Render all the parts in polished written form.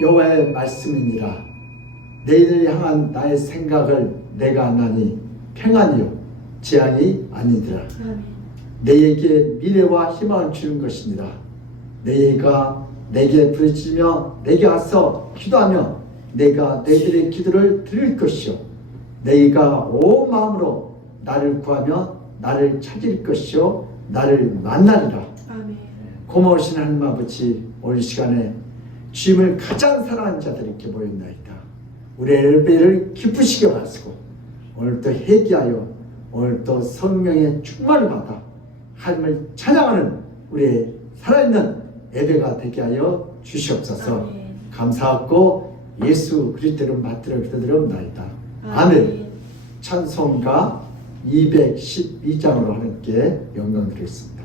여호와의 말씀이니라. 내일을 향한 나의 생각을 내가 하나니 평안이요 재앙이 아니더라. 내게 미래와 희망을 주는 것이니라. 내가 내게 부르짖으며 내게 와서 기도하며 내가 너희들의 기도를 들을 것이요 너희가 온 마음으로 나를 구하며 나를 찾을 것이요 나를 만나리라. 아멘. 고마우신 하나님 아버지, 오늘 시간에 주님을 가장 사랑하는 자들이 이렇게 모였나이다. 우리의 예배를 기쁘시게 하시고 오늘도 회개하여 오늘도 성령의 충만을 받아 하나님을 찬양하는 우리의 살아있는 예배가 되게 하여 주시옵소서. 아멘. 감사하고 예수 그리스도로 받들어 기도드리옵나이다. 아멘. 찬송가 212장으로 하나님께 영광 드리겠습니다.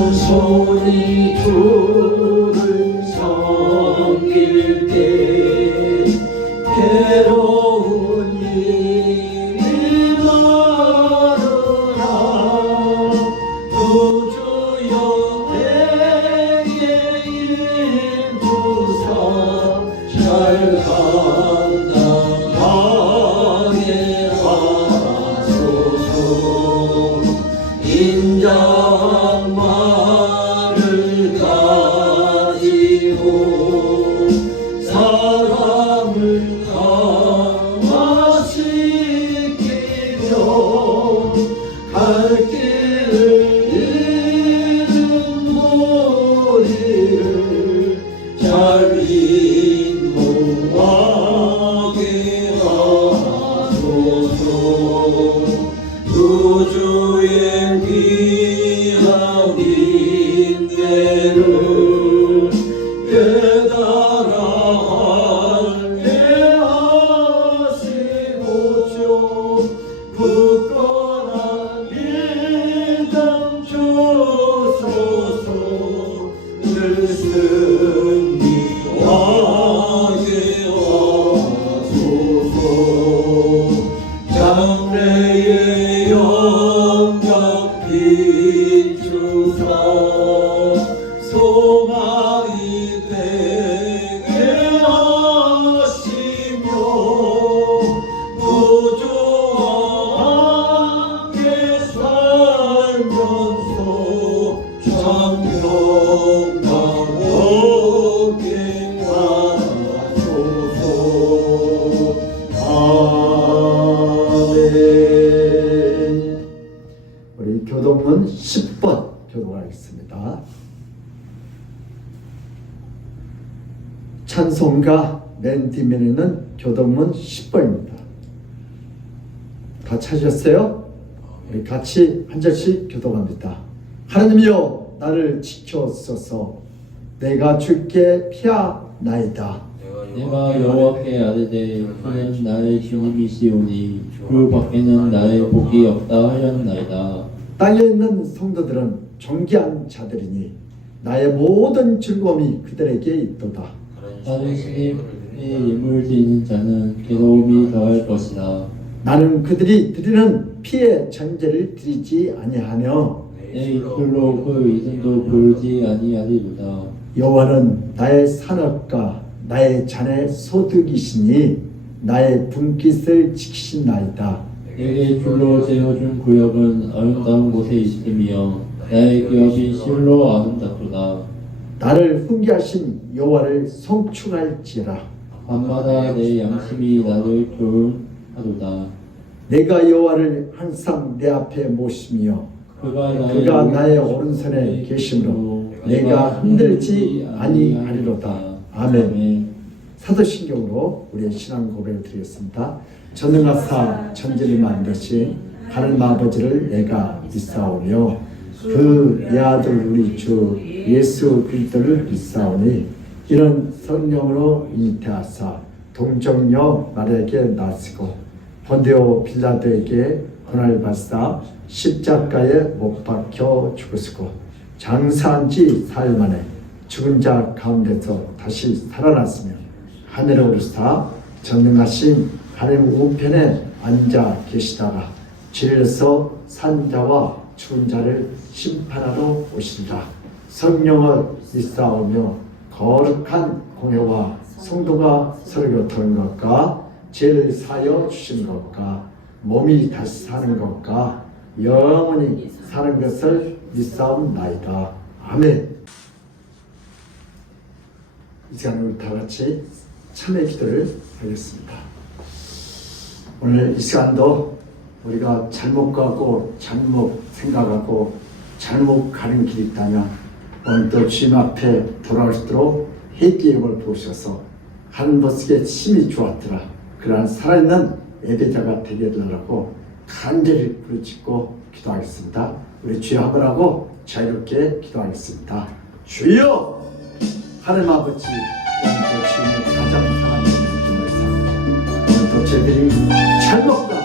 영손이 주를 섬길 때 괴로운 일이 많으나 구주여 내게 인도사 잘 감당하게 하소서. 인자만을 가지고 사람을 강화시키며 갈 길을 잃은 머리를 잘 인도하게 하소서. 우주의 귀한 인내를 깨달아 알게 하시고죠. 굳건한 믿음 주소서. 늘 승리하게 하소서. 장래의 영광 비추사 소망이 되게 하시며 구주와 함께 살면서 장평강 얻게 하소서. 아멘. 우리 교동문 10번 교독하겠습니다. 찬송가 맨 뒷면에는 교동문 10번입니다. 다 찾으셨어요? 우리 같이 한 절씩 교독합니다. 하나님이여 나를 지켜소서. 내가 주께 피하나이다. 내가 여호와께 아뢰되 그는 나의 주님이시오니 그 밖에는 나의 복이 없다 하였나이다. 땅에 있는 성도들은 존귀한 자들이니 나의 모든 즐거움이 그들에게 있도다. 다른 신의 예물 드리는 자는 괴로움이 더할 것이다. 나는 그들이 드리는 피의 전제를 드리지 아니하며 내 입술로 그 이름도 부르지 아니하리로다. 여호와는 나의 산업과 나의 잔의 소득이시니 나의 분깃을 지키시나이다. 내게 줄로 세워준 구역은 아름다운 곳에 있으며 나의 기업이 실로 아름답도다. 나를 훈계하신 여호와를 송축할지라. 밤마다 내 양심이 나를 교훈하도다. 내가 여호와를 항상 내 앞에 모시며 그가 나의 오른손에 계심으로 내가 흔들지 아니하리로다. 아멘. 사도신경으로 우리의 신앙 고백을 드리겠습니다. 전능하사 천지를 만드신 하나님 아버지를 내가 믿사오며 그 아들 우리 주 예수 그리스도를 믿사오니 이런 성령으로 잉태하사 동정녀 마리아에게 나시고 본디오 빌라도에게 고난을 받사 십자가에 못 박혀 죽으시고 장사한 지 사흘 만에 죽은 자 가운데서 다시 살아났으며 하늘에 오르사 전능하신 하나님 우편에 앉아 계시다가 죄에서 산 자와 죽은 자를 심판하러 오신다. 성령을 믿사오며 거룩한 공회와 성도가 서로 교통하는 것과 죄를 사여 주신 것과 몸이 다시 사는 것과 영원히 사는 것을 믿사옵나이다. 아멘. 이 시간 우리 다 같이 참회 기도를 하겠습니다. 오늘 이 시간도 우리가 잘못 가고 잘못 생각하고 잘못 가는 길이 있다면 오늘도 주님 앞에 돌아올 수 있도록 회개력을 부으셔서 하는 것에 힘이 좋았더라. 그러한 살아있는 예배자가 되게 해달라고 간절히 부르짖고 기도하겠습니다. 우리 주여 한번 하고 자유롭게 기도하겠습니다. 주여! 하나님 아버지, 오늘도 주님의 가장 사랑하는 주님을 오늘도 저희들이 잘못 간다.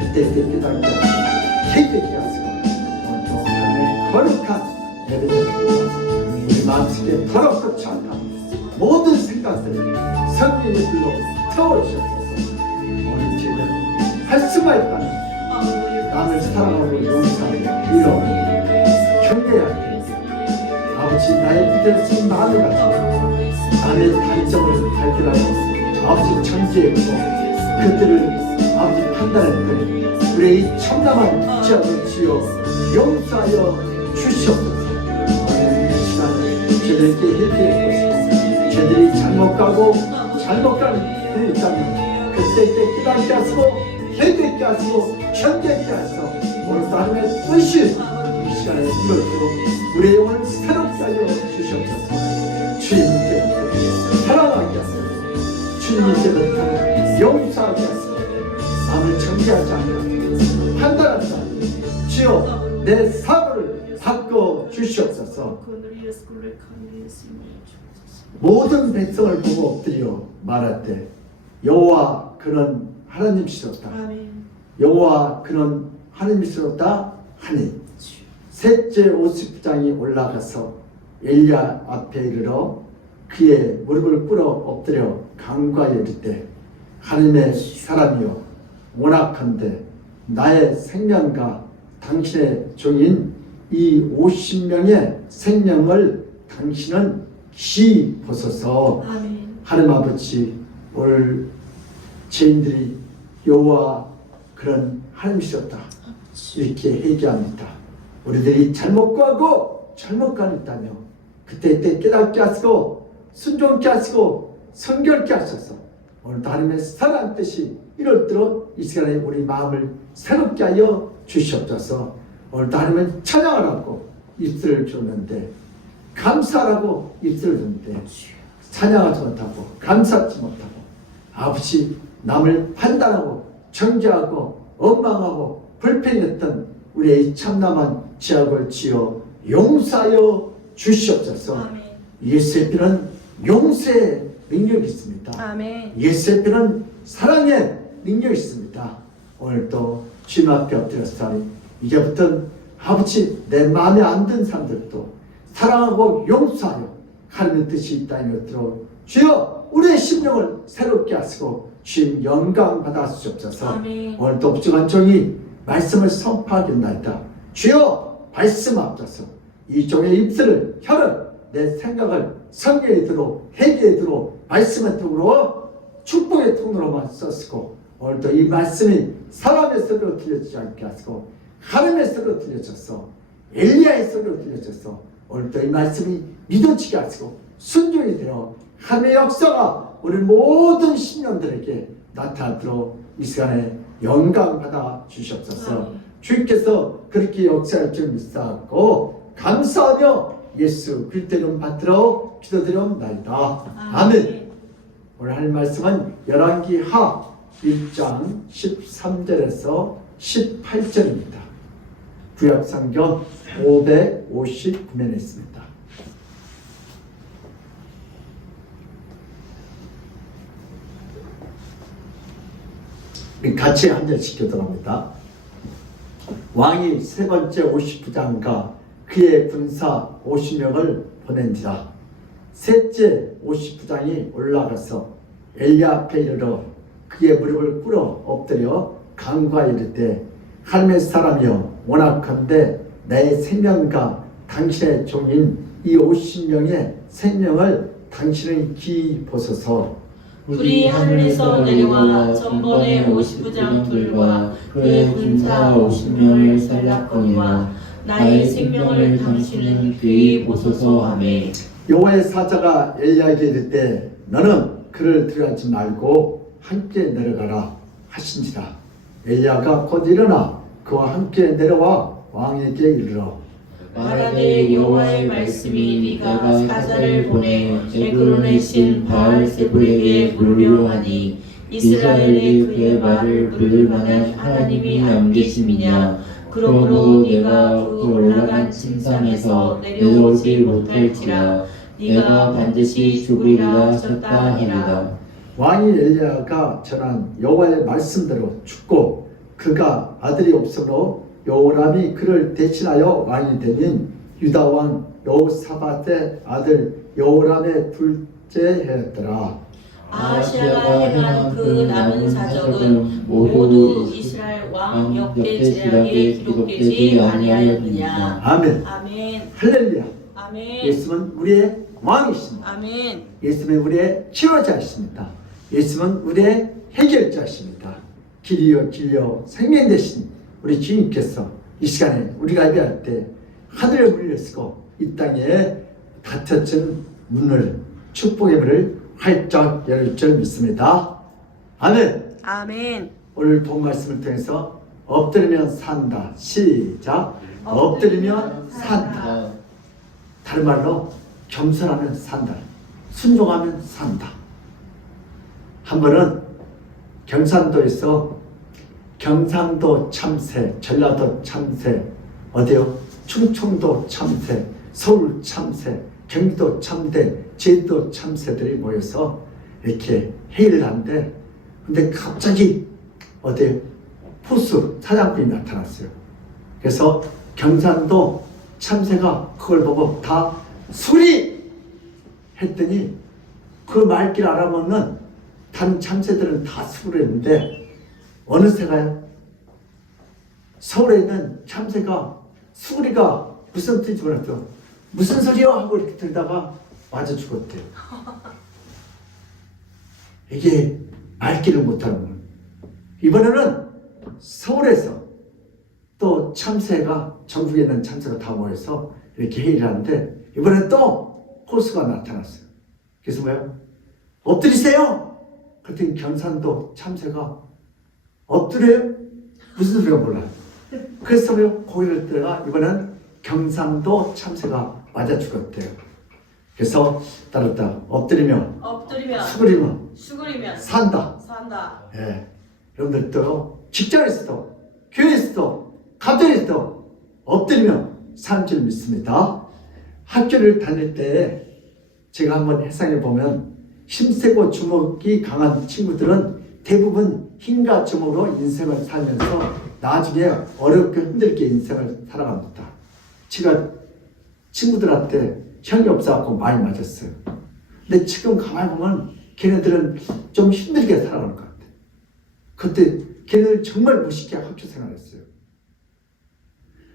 그때 깨닫게 하시고 회개하게 하시고 오늘도 하나님의 거룩한 예배자가 되어서 우리 마음속에 더럽고 찬다 모든 생각들을 성령의 불로 태워주셔서 오늘 저희는 할 수가 있다는 남을 사랑하고 용서하고 위로 경계하고 아버지 나의 기대를 쓴 마음을 가지고 남의 단점을 발견하고 아버지 천지했고 그들을 아버지 판단했더니 우리의 이 참담한 죄악을 지어 용서하여 주시옵소서. 오늘 이 시간에 저들에게 회개할 것이고 저들이 잘못 가고 잘못 가는 일이 있다면 그때 깨닫게 하시고 회개하게 하시고 견디하게 하시고 오늘도 하나님의 뜻이 이 시간에 이루어지고 우리의 영혼을 새롭게 하여 주시옵소서. 주님께 사랑하게 하소서. 주님 이제부터 용서하게 하소서. 남을 정죄하지 않고 판단한다. 주여 내 사고를 바꿔 주시옵소서. 모든 백성을 보고 엎드려 말할 때 여호와 그는 하나님이시로다. 여호와 그는 하나님이시로다 하니 셋째 50장이 올라가서 엘리야 앞에 이르러 그의 무릎을 꿇어 엎드려 간과에 이르되 하나님의 사람이여 원하건대 나의 생명과 당신의 종인 이 50명의 생명을 당신은 기보소서. 하나님 아버지 오늘 죄인들이 여호와 그런 하나님이셨다 이렇게 회개합니다. 우리들이 잘못 구하고 잘못 가는다며 그때 깨닫게 하시고 순종케 하시고 성결케 하셔서 오늘도 하나님의 사랑한 뜻이 이렇도록 이 시간에 우리 마음을 새롭게 하여 주시옵소서. 오늘도 하나님은 찬양하라고 입술을 줬는데 감사하라고 입술을 줬는데 찬양하지 못하고 감사하지 못하고 아버지 남을 판단하고 정죄하고 원망하고 불평했던 우리의 참남한 죄악을 지어 용서하여 주시옵소서. 예수의 피는 용서의 능력이 있습니다. 예수의 피는 사랑의 능력이 있습니다. 오늘도 주님 앞에 엎드렸으니 이제부터 아버지 내 마음에 안 든 사람들도 사랑하고 용서하여 하나님의 뜻이 있다는 것들로 주여 우리의 심령을 새롭게 하시고 주님 영광 받아 주시옵소서. 오늘도 부족한 종이 말씀을 선포하겠나이다. 주여 말씀하옵소서. 이 종의 입술을 혀를 내 생각을 성경에 들어 회개에 들어 말씀의 통으로 축복의 통으로만 썼고 오늘도 이 말씀이 사람의 소리로 들려지지 않게 하시고 하나님의 소리로 들려져서 엘리야의 소리로 들려져서 오늘도 이 말씀이 믿어지게 하시고 순종이 되어 하나님의 역사가 우리 모든 신령들에게 나타나도록 이 시간에 영광 받아 주시옵소서. 주님께서 그렇게 역사할 줄 믿사옵고 감사하며 예수 그리스도 이름 받들어 기도드리옵나이다. 아멘. 오늘 할 말씀은 열왕기하 1장 13절에서 18절입니다. 구약성경 559면에 있습니다. 같이 한 절씩 기도합니다. 왕이 세 번째 59장과 그의 군사 50명을 보낸지라. 셋째 59장이 올라가서 엘리야 앞에 이르러 그의 무릎을 꿇어 엎드려 간과에 이르되 하나님의 사람이여 원하건대 내 생명과 당신의 종인 이 50명의 생명을 당신은 기보소서. 불이 하늘에서 내려와 전번의 59장들과 그의 군사 50명을 살랐거니와 나의 생명을 당신은 귀히 보소서 하매. 여호와의 사자가 엘리야에게 이르되 너는 그를 들여하지 말고 함께 내려가라 하신지라. 엘리야가 곧 일어나 그와 함께 내려와 왕에게 이르러 말하되 여호와의 말씀이 네가 사자를 보내 에그론의 신 바알세불에게 물려하니 이스라엘이 그의 말을 들을 만한 하나님이 안 계심이냐. 그러므로 네가 그 올라간 침상에서 내려오지 못할지라. 네가 반드시 죽으리라 하셨다 하니라. 왕이 엘리야가 전한 여호와의 말씀대로 죽고 그가 아들이 없으므로 여호람이 그를 대신하여 왕이 되는 유다 왕 여호사밧의 아들 여호람의 둘째 해였더라. 아하시아가 행한 그 남은 사적은 모두 이스라엘 왕 역대 제약에 기록되지 아니하였느냐. 아멘. 아멘. 할렐루야. 아멘. 예수는 우리의 왕이십니다. 아멘. 예수는 우리의 치료자이십니다. 예수는 우리의 해결자이십니다. 길이요 길려 생명 되신 우리 주님께서 이 시간에 우리가 예배할 때 하늘을 물렸고 이 땅에 닫혀진 문을 축복의 문을 활짝 열릴 줄 믿습니다. 아멘. 아멘. 오늘 본 말씀을 통해서 엎드리면 산다. 시작. 엎드리면 산다. 다른 말로 겸손하면 산다. 순종하면 산다. 한 번은 경상도에서 경상도 참새, 전라도 참새, 어디요? 충청도 참새, 서울 참새, 경기도 참새, 제주도 참새들이 모여서 이렇게 회의를 하는데, 근데 갑자기 어디 포수 사장님이 나타났어요. 그래서 경상도 참새가 그걸 보고 다 수리 했더니 그 말귀를 알아먹는 다른 참새들은 다 수를 했는데 어느 새가요? 서울에 있는 참새가 수리가 무슨 뜻인지 몰랐어. 무슨 소리야? 하고 이렇게 들다가 맞아 죽었대요. 이게 말귀를 못하는 거예요. 이번에는 서울에서 또 참새가, 전국에 있는 참새가 다 모여서 이렇게 회의를 하는데 이번엔 또 호수가 나타났어요. 그래서 뭐예요? 엎드리세요! 그랬더니 경상도 참새가 엎드려요? 무슨 소리가 몰라요. 그래서 뭐예요? 고개를 들어가 이번엔 경상도 참새가 맞아 죽었대요. 그래서 따랐다. 엎드리면 수그리면 산다. 예. 여러분들도 직장에서도 교회에서도 가정에서도 엎드리면 산 줄 믿습니다. 학교를 다닐 때 제가 한번 회상해 보면 힘세고 주먹이 강한 친구들은 대부분 힘과 주먹으로 인생을 살면서 나중에 어렵게 힘들게 인생을 살아갑니다. 제가 친구들한테 형이 없어갖고 많이 맞았어요. 근데 지금 가만히 보면 걔네들은 좀 힘들게 살아가는 것 같아요. 그때 걔네들 정말 멋있게 학교 생활했어요.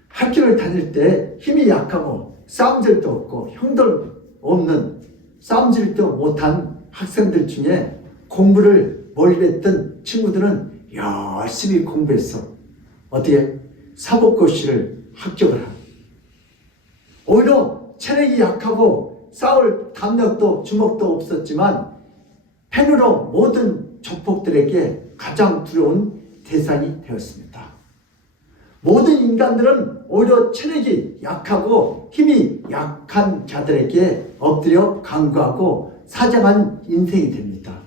학교를 다닐 때 힘이 약하고 싸움질도 없고 형들 없는 싸움질도 못한 학생들 중에 공부를 몰입했던 친구들은 열심히 공부했어. 어떻게? 사법고시를 합격을 하고. 오히려 체력이 약하고 싸울 담력도 주먹도 없었지만 펜으로 모든 조폭들에게 가장 두려운 대상이 되었습니다. 모든 인간들은 오히려 체력이 약하고 힘이 약한 자들에게 엎드려 간구하고 사정한 인생이 됩니다.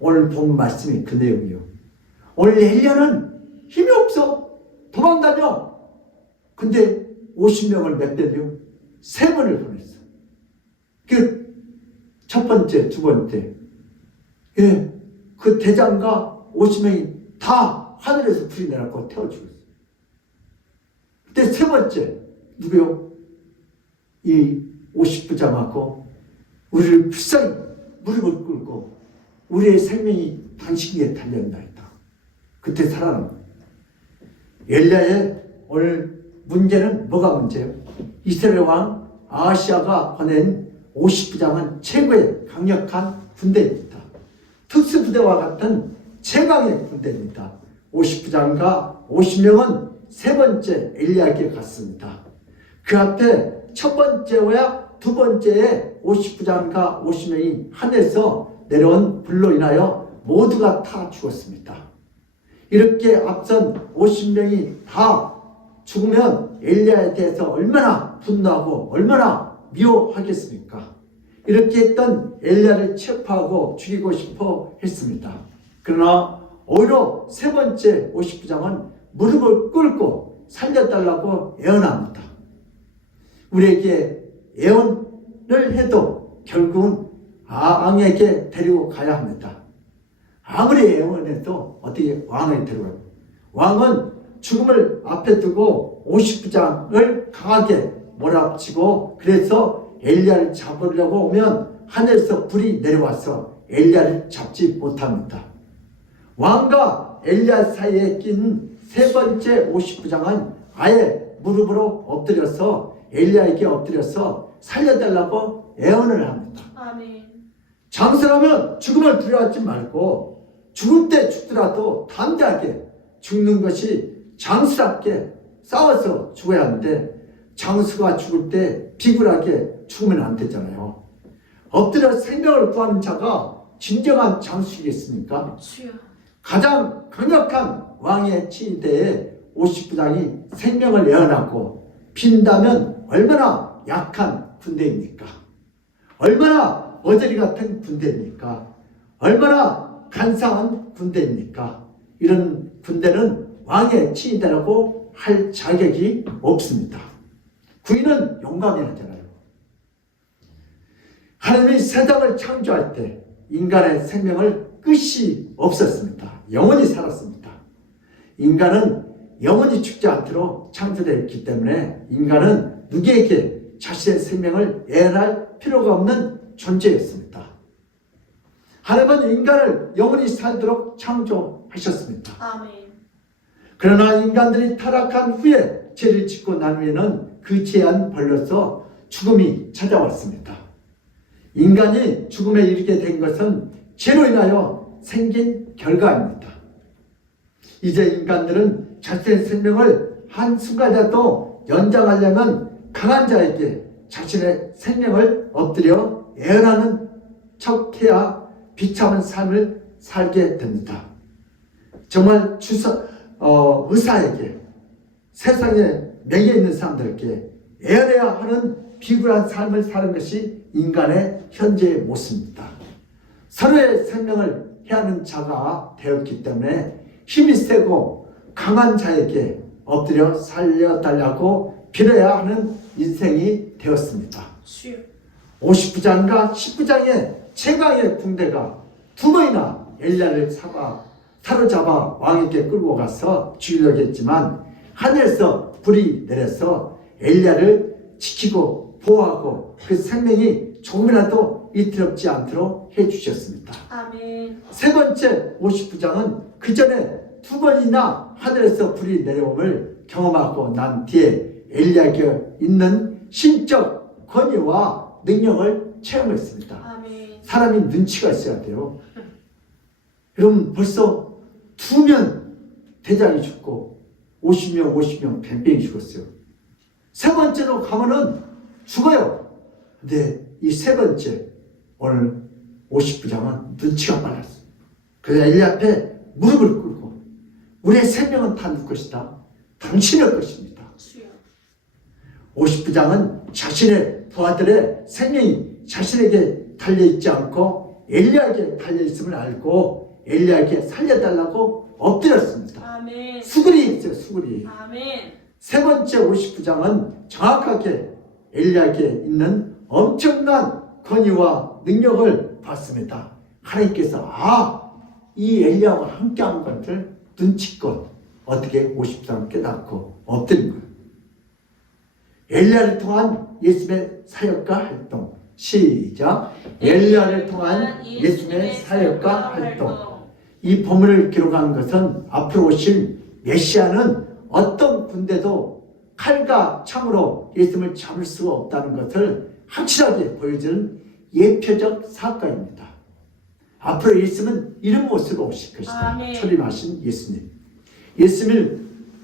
오늘 본 말씀이 그 내용이요. 오늘 엘리야는 힘이 없어. 도망다녀. 근데 50명을 몇 배요? 3번을 보냈어. 그 첫 번째, 두 번째. 예, 그 대장과 50명이 다 하늘에서 불이 내려고 태워 죽었어. 그때 세 번째, 누구요? 이 50부장하고 우리를 불쌍히 무릎을 꿇고 우리의 생명이 당신에게 달려있나이다. 그때 살아난 거예요. 엘리야의 오늘 문제는 뭐가 문제예요? 이스라엘 왕 아하시아가 보낸 50부장은 최고의 강력한 군대입니다. 특수부대와 같은 최강의 군대입니다. 50부장과 50명은 세 번째 엘리야에게 갔습니다. 그 앞에 첫 번째와 두 번째에 50부장과 50명이 하늘에서 내려온 불로 인하여 모두가 다 죽었습니다. 이렇게 앞선 50명이 다 죽으면 엘리야에 대해서 얼마나 분노하고 얼마나 미워하겠습니까? 이렇게 했던 엘리야를 체포하고 죽이고 싶어 했습니다. 그러나 오히려 세 번째 50부장은 무릎을 꿇고 살려달라고 애원합니다. 우리에게 애원을 해도 결국은 왕에게 데리고 가야 합니다. 아무리 애원해도 어떻게 왕을 데려가요? 왕은 죽음을 앞에 두고 50부장을 강하게 몰아치고 그래서 엘리야를 잡으려고 오면 하늘에서 불이 내려와서 엘리야를 잡지 못합니다. 왕과 엘리야 사이에 낀 세 번째 50부장은 아예 무릎으로 엎드려서 엘리야에게 엎드려서 살려달라고 애원을 합니다. 아멘. 장사라면 죽음을 두려워하지 말고 죽을 때 죽더라도 담대하게 죽는 것이 장수답게 싸워서 죽어야 하는데 장수가 죽을 때 비굴하게 죽으면 안 되잖아요. 엎드려 생명을 구하는 자가 진정한 장수이겠습니까? 주여. 가장 강력한 왕의 치대에 50부장이 생명을 내어놨고 빈다면 얼마나 약한 군대입니까? 얼마나 어저리 같은 군대입니까? 얼마나 간사한 군대입니까? 이런 군대는 왕의 친위대라고 할 자격이 없습니다. 구인은 용감해야 하잖아요. 하나님이 세상을 창조할 때 인간의 생명을 끝이 없었습니다. 영원히 살았습니다. 인간은 영원히 죽지 않도록 창조되어 있기 때문에 인간은 누구에게 자신의 생명을 애할 필요가 없는 존재였습니다. 하나님은 인간을 영원히 살도록 창조하셨습니다. 아멘. 그러나 인간들이 타락한 후에 죄를 짓고 난 후에는 그 죄한 벌로서 죽음이 찾아왔습니다. 인간이 죽음에 이르게 된 것은 죄로 인하여 생긴 결과입니다. 이제 인간들은 자신의 생명을 한순간이라도 연장하려면 강한 자에게 자신의 생명을 엎드려 애원하는 척해야 비참한 삶을 살게 됩니다. 정말 의사에게, 세상에 명예 있는 사람들에게 애원해야 하는 비굴한 삶을 사는 것이 인간의 현재의 모습입니다. 서로의 생명을 해하는 자가 되었기 때문에 힘이 세고 강한 자에게 엎드려 살려달라고 빌어야 하는 인생이 되었습니다. 50부장과 10부장의 최강의 군대가 두 번이나 엘리야를 사로잡아 왕에게 끌고 가서 죽이려고 했지만 하늘에서 불이 내려서 엘리야를 지키고 보호하고 그 생명이 조금이라도 이틀없지 않도록 해주셨습니다. 아멘. 세 번째 50부장은 그 전에 두 번이나 하늘에서 불이 내려옴을 경험하고 난 뒤에 엘리야에게 있는 신적 권위와 능력을 체험했습니다. 아멘. 사람이 눈치가 있어야 돼요. 여러분 벌써 2명 대장이 죽고 50명 뱅뱅이 죽었어요. 세 번째로 가면은 죽어요. 근데 이 세 번째 오늘 50부장은 눈치가 빨랐어요. 그래서 엘리 앞에 무릎을 꿇고 우리의 생명은 다 네 것이다. 당신의 것입니다. 50부장은 자신의 부하들의 생명이 자신에게 달려있지 않고 엘리야에게 달려있음을 알고 엘리야에게 살려달라고 엎드렸습니다. 아멘. 수그리 있어요. 수그리. 아멘. 세 번째 50부장은 정확하게 엘리야에게 있는 엄청난 권위와 능력을 받습니다. 하나님께서 이 엘리야와 함께한 것을 눈치껏 어떻게 50부장은 깨닫고 엎드린 거예요. 엘리야를 통한 예수님의 사역과 활동. 시작. 엘리야를 통한 예수님의 사역과 활동. 이 본문을 기록한 것은 앞으로 오실 메시아는 어떤 군대도 칼과 창으로 예수님을 잡을 수가 없다는 것을 확실하게 보여주는 예표적 사건입니다. 앞으로 예수님은 이런 모습으로 오실 것이다. 아멘. 초림하신 예수님. 예수님을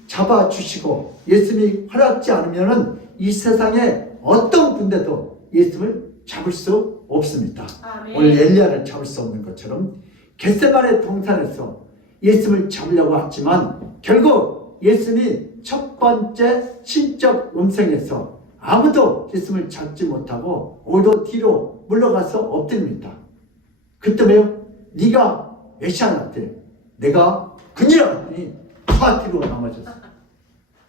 잡아주시고 예수님이 허락지 않으면 이 세상에 어떤 군대도 예수님을 잡을 수 없습니다. 아멘. 오늘 엘리야를 잡을 수 없는 것처럼 겟세마네 동산에서 예수님을 잡으려고 했지만 결국 예수님이 첫 번째 신적 음성에서 아무도 예수님을 잡지 못하고 오히려 뒤로 물러가서 엎드립니다. 그때 왜요? 네가 메시아한테 내가 그녀라 하니 다 뒤로 넘어졌어.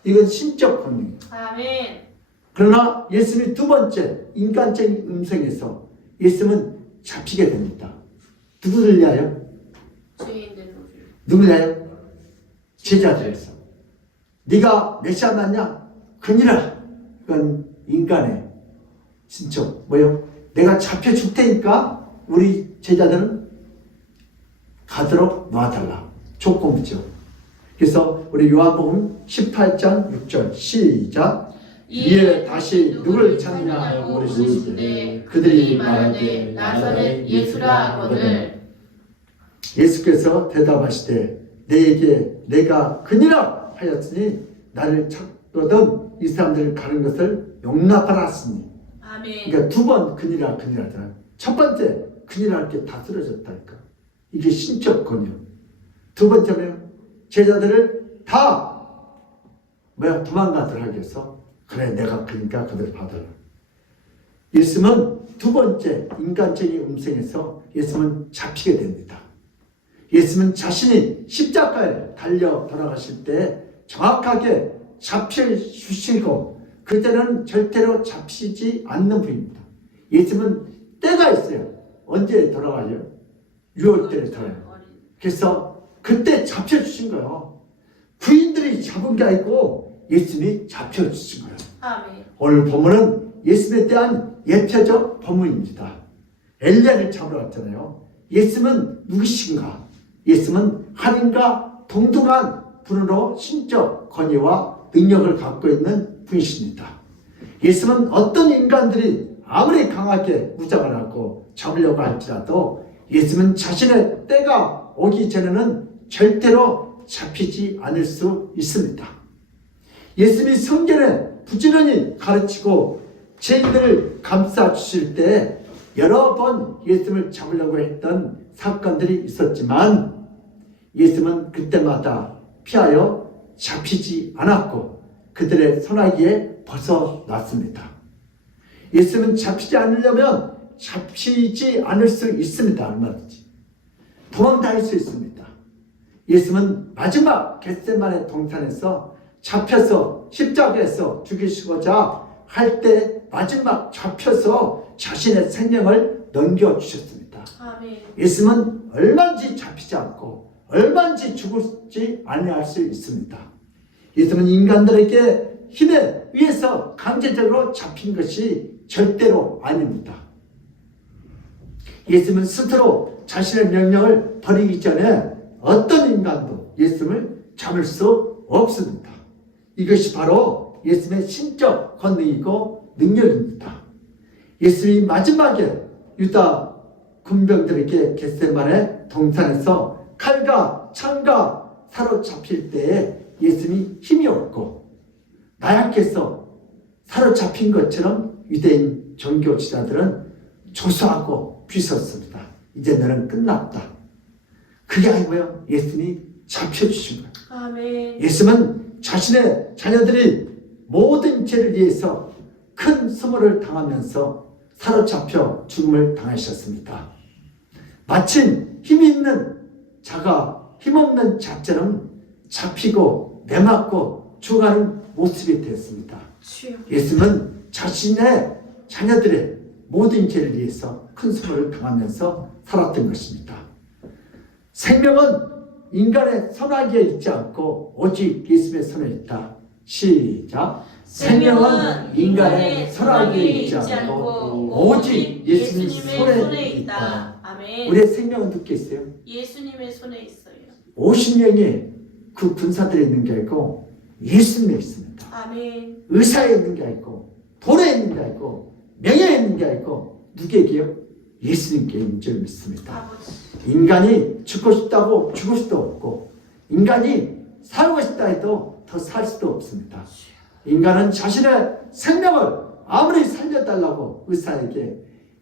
이건 신적 권능이에요. 아멘. 그러나 예수님이 두 번째 인간적인 음성에서 예수님은 잡히게 됩니다. 누구를 위하여? 죄인들을. 누구를 위하여? 제자들에서. 네가 메시아 맞냐? 그니라. 이건 인간의 신적 뭐요? 내가 잡혀 줄 테니까 우리 제자들은 가도록 놔달라. 조건부죠. 그래서 우리 요한복음 18장 6절 시작. 이에 다시 누구를 찾느냐 하고 물으시되 그들이 말하되 나사렛 예수라 하거늘. 예수께서 대답하시되 내게 내가 그니라 하였으니 나를 찾거든 이 사람들을 가는 것을 용납하라으니. 아멘. 그러니까 두 번 그니라잖아요. 첫 번째 그니라 할 게 다 쓰러졌다니까. 이게 신적 권유. 두 번째는 제자들을 다 도망가도록 하기 위해서 그래 내가 그러니까 그들 받아라. 예수님은 두 번째 인간적인 음성에서 예수님은 잡히게 됩니다. 예수님은 자신이 십자가에 달려 돌아가실 때 정확하게 잡혀주시고 그때는 절대로 잡히지 않는 분입니다. 예수님은 때가 있어요. 언제 돌아가요? 6월 때에 돌아가요. 그래서 그때 잡혀주신 거예요. 부인들이 잡은 게 아니고 예수님이 잡혀주신 거예요. 아멘. 오늘 본문은 예수님에 대한 예표적 본문입니다. 엘리야를 잡으러 왔잖아요. 예수님은 누구신가? 예수님은 하나님과 동등한 분으로 신적 권위와 능력을 갖고 있는 분이십니다. 예수님은 어떤 인간들이 아무리 강하게 무장을 하고 잡으려고 할지라도 예수님은 자신의 때가 오기 전에는 절대로 잡히지 않을 수 있습니다. 예수님이 성전에 부지런히 가르치고 죄인들을 감싸 주실 때 여러 번 예수님을 잡으려고 했던 사건들이 있었지만 예수님은 그때마다 피하여 잡히지 않았고 그들의 손아귀에 벗어났습니다. 예수님은 잡히지 않으려면 잡히지 않을 수 있습니다. 얼마든지 도망다닐 수 있습니다. 예수님은 마지막 겟세마네 동산에서 잡혀서 십자가에서 죽이시고자 할 때 마지막 잡혀서 자신의 생명을 넘겨주셨습니다. 아멘. 예수님은 얼마든지 잡히지 않고 얼마든지 죽지 아니할 수 있습니다. 예수님은 인간들에게 힘에 의해서 강제적으로 잡힌 것이 절대로 아닙니다. 예수님은 스스로 자신의 명령을 버리기 전에 어떤 인간도 예수님을 잡을 수 없습니다. 이것이 바로 예수님의 신적 권능이고 능력입니다. 예수님이 마지막에 유다 군병들에게 겟세마네 동산에서 칼과 창과 사로잡힐 때에 예수님이 힘이 없고 나약해서 사로잡힌 것처럼 유대인 종교 지도자들은 조소하고 비웃었습니다. 이제 너는 끝났다. 그게 아니고요. 예수님이 잡혀주신 거예요. 아멘. 예수님은 자신의 자녀들이 모든 죄를 위해서 큰 수모를 당하면서 사로잡혀 죽음을 당하셨습니다. 마침 힘이 있는 자가 힘없는 자처럼 잡히고 매맞고 죽어가는 모습이 되었습니다. 주여. 예수님은 자신의 자녀들의 모든 죄를 위해서 큰 수모를 당하면서 살았던 것입니다. 생명은 인간의 손아귀에 있지 않고 오직 예수님의 손에 있다. 시작. 생명은 인간의 손아귀에 있지 않고 오직 예수님의 손에 있다. 아멘. 우리의 생명은 누구에 있어요? 예수님의 손에 있어요. 50명의 그 군사들에 있는 게 아니고 예수님에 있습니다. 아멘. 의사에 있는 게 아니고 돈에 있는 게 아니고 명예에 있는 게 아니고 누구에게요? 예수님께 있는 줄 믿습니다. 아버지. 인간이 죽고 싶다고 죽을 수도 없고 인간이 살고 싶다 해도 더 살 수도 없습니다. 인간은 자신의 생명을 아무리 살려달라고 의사에게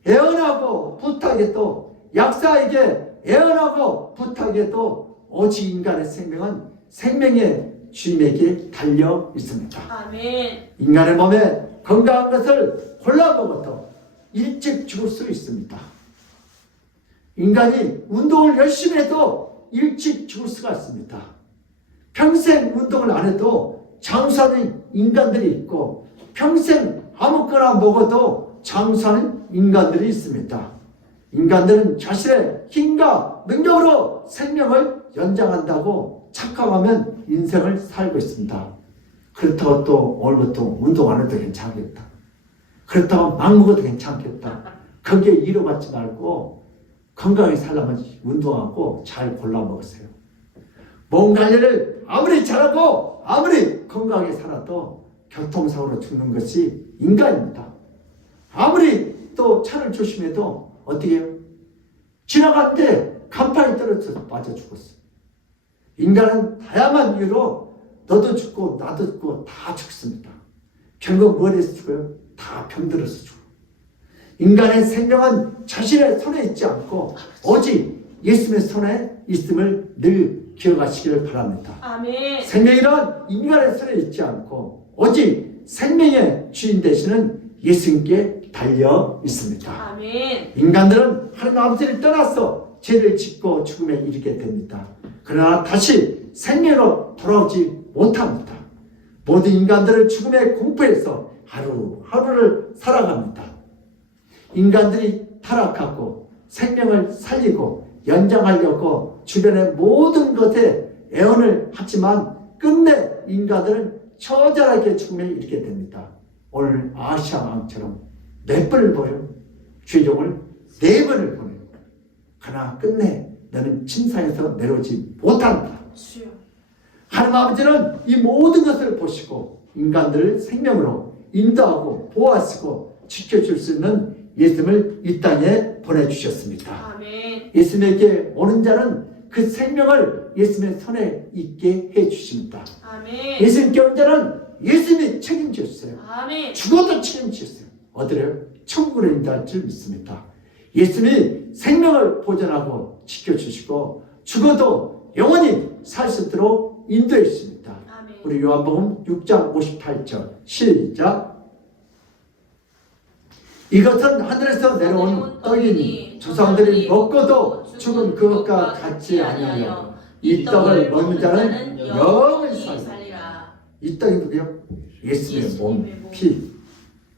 애원하고 부탁해도 약사에게 애원하고 부탁해도 오직 인간의 생명은 생명의 주님에게 달려 있습니다. 아멘. 인간의 몸에 건강한 것을 골라 먹어도 일찍 죽을 수 있습니다. 인간이 운동을 열심히 해도 일찍 죽을 수가 있습니다. 평생 운동을 안 해도 장수하는 인간들이 있고 평생 아무거나 먹어도 장수하는 인간들이 있습니다. 인간들은 자신의 힘과 능력으로 생명을 연장한다고 착각하면 인생을 살고 있습니다. 그렇다고 또 오늘부터 운동 안 해도 괜찮겠다. 그렇다고 막 먹어도 괜찮겠다. 거기에 이뤄받지 말고 건강하게 살려면 운동하고 잘 골라 먹으세요. 몸 관리를 아무리 잘하고 아무리 건강하게 살아도 교통사고로 죽는 것이 인간입니다. 아무리 또 차를 조심해도 어떻게 해요? 지나갔는데 간판이 떨어져서 맞아 죽었어. 인간은 다양한 이유로 너도 죽고 나도 죽고 다 죽습니다. 결국 머리에서 죽어요? 다 병들어서 죽어. 인간의 생명은 자신의 손에 있지 않고 오직 예수님의 손에 있음을 늘 기억하시기를 바랍니다. 아멘. 생명이란 인간의 손에 있지 않고 오직 생명의 주인 되시는 예수님께 달려 있습니다. 아멘. 인간들은 하나님 아버지를 떠나서 죄를 짓고 죽음에 이르게 됩니다. 그러나 다시 생명으로 돌아오지 못합니다. 모든 인간들은 죽음의 공포에서 하루하루를 살아갑니다. 인간들이 타락하고 생명을 살리고 연장하려고 주변의 모든 것에 애원을 하지만 끝내 인간들은 처절하게 죽음에 이르게 됩니다. 오늘 아시아 왕처럼 몇 번을 보여? 죄종을 4번을 보내요. 그러나 끝내 너는 침상에서 내려오지 못한다. 주여. 하나님 아버지는 이 모든 것을 보시고 인간들을 생명으로 인도하고 보호하시고 지켜줄 수 있는 예수님을 이 땅에 보내주셨습니다. 아멘. 예수님에게 오는 자는 그 생명을 예수님의 손에 있게 해주십니다. 아멘. 예수님께 온 자는 예수님이 책임지셨어요. 아멘. 죽어도 책임지셨어요. 어디래요? 천국으로 인도할 줄 믿습니다. 예수님이 생명을 보존하고 지켜주시고 죽어도 영원히 살 수 있도록 인도해 주십니다. 아멘. 우리 요한복음 6장 58절 시작. 이것은 하늘에서 내려온 떡이니 조상들이 먹고도 죽은 그것과 같지 아니하여 이 떡을 먹는 자는 영원히 살리라. 이 떡이 누구요? 예수님의 몸, 피.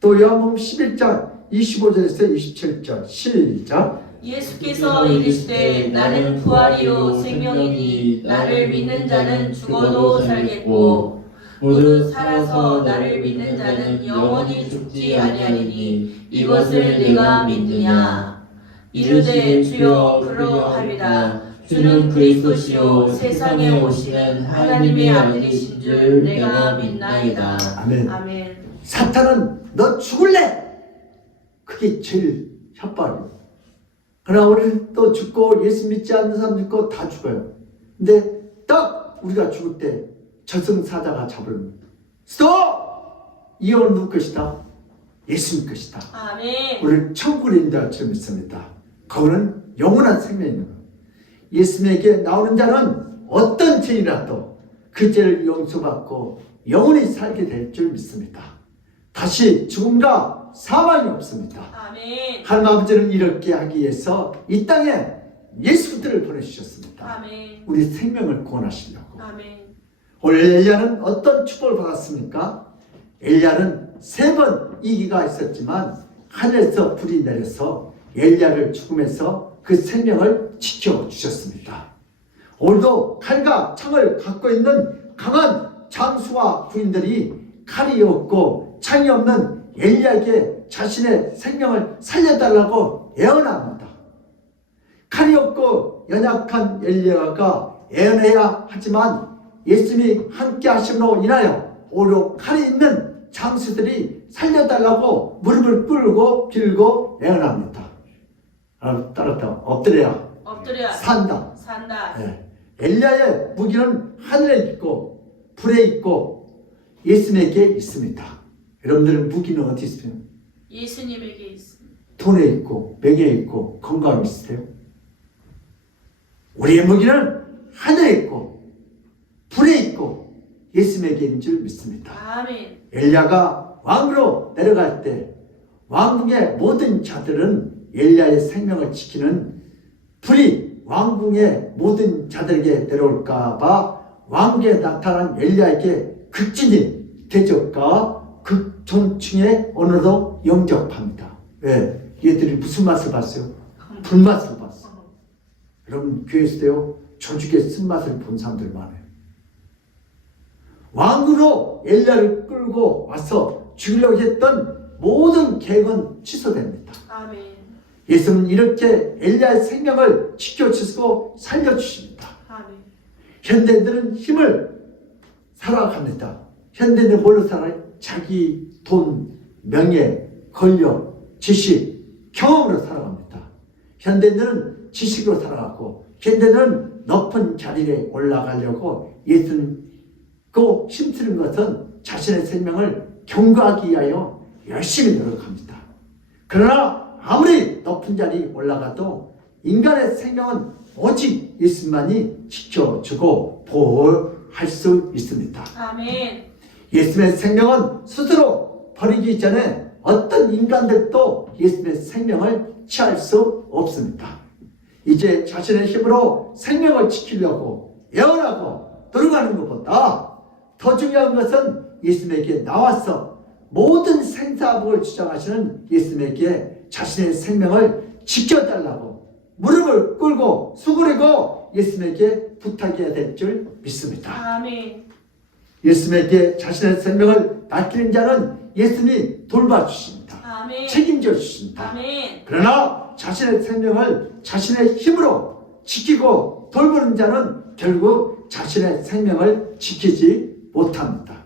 또 요한복음 11장 25절에서 27절 시작. 예수께서 이르시되 나는 부활이요 생명이니 나를 믿는 자는 죽어도 살겠고 무릇 살아서 나를 믿는 자는 영원히 죽지 아니하리니 이것을 내가 믿느냐. 이르되 주여 그러하리다. 주는 그리스도시요 세상에 오시는 하나님의 아들이신 줄 내가 믿나이다. 아멘. 아멘. 사탄은 너 죽을래? 그게 제일 협박이에요. 그러나 우리는 또 죽고 예수 믿지 않는 사람 죽고 다 죽어요. 근데 딱 우리가 죽을 때 저승사자가 잡을 스톱! 이 영은 누구 것이다? 예수님 것이다. 아멘. 우리를 천국으로 인도할 줄 믿습니다. 거기는 영원한 생명이 있는 거예요. 예수님에게 나오는 자는 어떤 죄이라도 그 죄를 용서받고 영원히 살게 될 줄 믿습니다. 다시 죽음과 사망이 없습니다. 아멘. 하나님 아버지는 이렇게 하기 위해서 이 땅에 예수들을 보내주셨습니다. 아멘. 우리 생명을 구원하시려고. 아멘. 오늘 엘리야는 어떤 축복을 받았습니까? 엘리야는 3번 이기가 있었지만 하늘에서 불이 내려서 엘리야를 죽음에서 그 생명을 지켜주셨습니다. 오늘도 칼과 창을 갖고 있는 강한 장수와 부인들이 칼이 없고 창이 없는 엘리야에게 자신의 생명을 살려달라고 애원합니다. 칼이 없고 연약한 엘리야가 애원해야 하지만 예수님이 함께 하심으로 인하여 오히려 칼이 있는 장수들이 살려달라고 무릎을 꿇고 빌고 애원합니다. 따랐다. 엎드려야 엎드려 산다. 산다. 네. 엘리야의 무기는 하늘에 있고 불에 있고 예수님에게 있습니다. 여러분들은 무기는 어디 있어요? 예수님에게 있습니다. 돈에 있고 명예에 있고 건강에 있으세요? 우리의 무기는 하늘에 있고 불에 있고 예수님에게 있는 줄 믿습니다. 아멘. 엘리야가 왕으로 내려갈 때 왕궁의 모든 자들은 엘리야의 생명을 지키는 불이 왕궁의 모든 자들에게 내려올까봐 왕궁에 나타난 엘리야에게 극진히 대적과 극존칭의 언어로 영접합니다. 왜? 얘들이 무슨 맛을 봤어요? 불맛을 봤어. 여러분 교회에서도요 조직의 쓴맛을 본 사람들 많아요. 왕으로 엘리야를 끌고 와서 죽이려고 했던 모든 계획은 취소됩니다. 아멘. 예수는 이렇게 엘리야의 생명을 지켜주시고 살려주십니다. 아멘. 현대인들은 힘을 살아갑니다. 현대인들은 뭘로 살아요? 자기 돈, 명예, 권력, 지식, 경험으로 살아갑니다. 현대인들은 지식으로 살아가고 현대인은 높은 자리에 올라가려고 예수는 꼭 힘쓰는 것은 자신의 생명을 경고하기 위하여 열심히 노력합니다. 그러나 아무리 높은 자리에 올라가도 인간의 생명은 오직 예수만이 지켜주고 보호할 수 있습니다. 아멘. 예수님의 생명은 스스로 버리기 전에 어떤 인간들도 예수님의 생명을 취할 수 없습니다. 이제 자신의 힘으로 생명을 지키려고 애원하고 노력하는 것보다 더 중요한 것은 예수님에게 나와서 모든 생사복을 주장하시는 예수님에게 자신의 생명을 지켜달라고 무릎을 꿇고 수그리고 예수님에게 부탁해야 될 줄 믿습니다. 아멘. 예수님에게 자신의 생명을 맡기는 자는 예수님이 돌봐주십니다. 아멘. 책임져 주십니다. 아멘. 그러나 자신의 생명을 자신의 힘으로 지키고 돌보는 자는 결국 자신의 생명을 지키지 못합니다.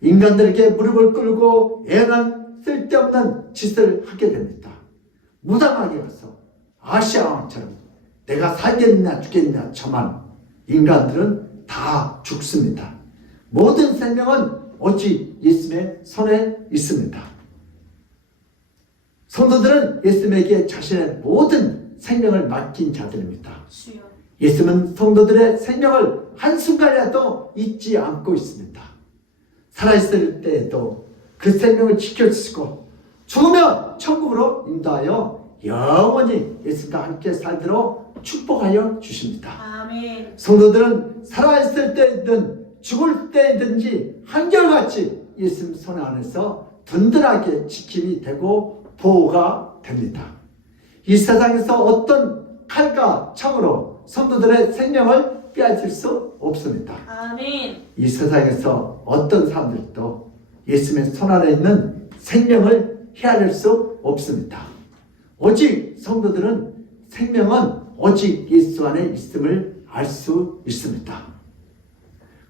인간들에게 무릎을 꿇고 애난 쓸데없는 짓을 하게 됩니다. 무당하게 가서 아시아 왕처럼 내가 살겠냐 죽겠냐 저만 인간들은 다 죽습니다. 모든 생명은 오직 예수님의 손에 있습니다. 성도들은 예수님에게 자신의 모든 생명을 맡긴 자들입니다. 주여. 예수님은 성도들의 생명을 한순간이라도 잊지 않고 있습니다. 살아있을 때에도 그 생명을 지켜주시고 죽으면 천국으로 인도하여 영원히 예수님과 함께 살도록 축복하여 주십니다. 아멘. 성도들은 살아있을 때이든 죽을 때이든지 한결같이 예수님 손 안에서 든든하게 지킴이 되고 보호가 됩니다. 이 세상에서 어떤 칼과 창으로 성도들의 생명을 빼앗을 수 없습니다. 아멘. 이 세상에서 어떤 사람들도 예수님의 손 안에 있는 생명을 헤아릴 수 없습니다. 오직 성도들은 생명은 오직 예수 안에 있음을 알 수 있습니다.